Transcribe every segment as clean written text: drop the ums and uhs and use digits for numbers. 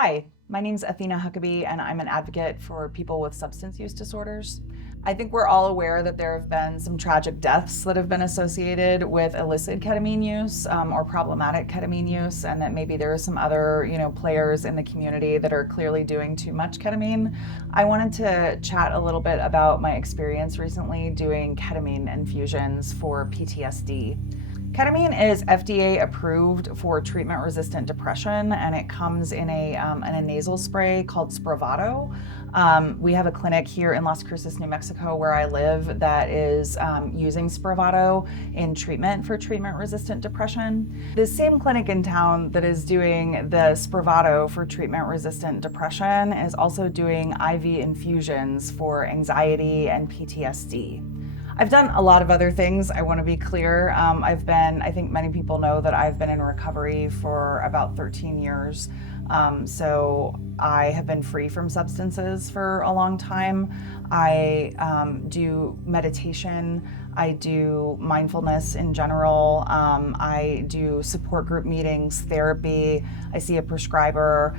Hi, my name's Athena Huckabee, and I'm an advocate for people with substance use disorders. I think we're all aware that there have been some tragic deaths that have been associated with illicit ketamine use or problematic ketamine use, and that maybe there are some other, players in the community that are clearly doing too much ketamine. I wanted to chat a little bit about my experience recently doing ketamine infusions for PTSD. Ketamine is FDA approved for treatment-resistant depression, and it comes in a nasal spray called Spravato. We have a clinic here in Las Cruces, New Mexico, where I live, that is using Spravato in treatment for treatment-resistant depression. The same clinic in town that is doing the Spravato for treatment-resistant depression is also doing IV infusions for anxiety and PTSD. I've done a lot of other things, I want to be clear. I think many people know that I've been in recovery for about 13 years. So I have been free from substances for a long time. I do meditation. I do mindfulness in general. I do support group meetings, therapy. I see a prescriber.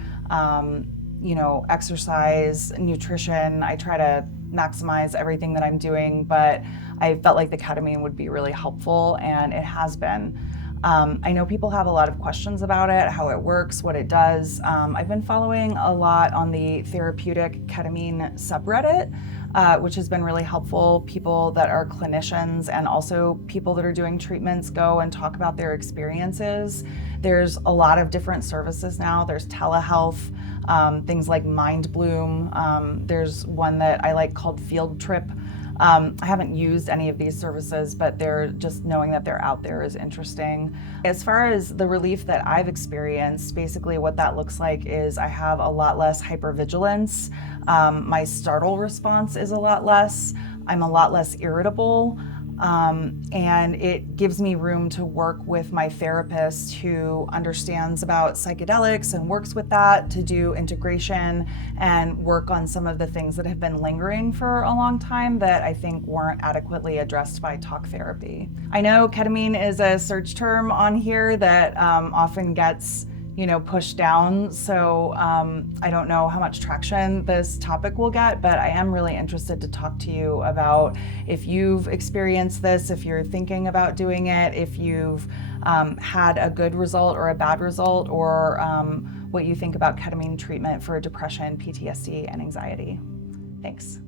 Exercise, nutrition. I try to maximize everything that I'm doing, but I felt like the ketamine would be really helpful, and it has been. I know people have a lot of questions about it, how it works, what it does. I've been following a lot on the therapeutic ketamine subreddit, which has been really helpful. People that are clinicians and also people that are doing treatments go and talk about their experiences. There's a lot of different services now. There's telehealth, things like Mind Bloom. There's one that I like called Field Trip. I haven't used any of these services, but just knowing that they're out there is interesting. As far as the relief that I've experienced, basically what that looks like is I have a lot less hypervigilance. My startle response is a lot less. I'm a lot less irritable. And it gives me room to work with my therapist who understands about psychedelics and works with that to do integration and work on some of the things that have been lingering for a long time that I think weren't adequately addressed by talk therapy. I know ketamine is a search term on here that often gets pushed down. So I don't know how much traction this topic will get, but I am really interested to talk to you about if you've experienced this, if you're thinking about doing it, if you've had a good result or a bad result, or what you think about ketamine treatment for depression, PTSD, and anxiety. Thanks.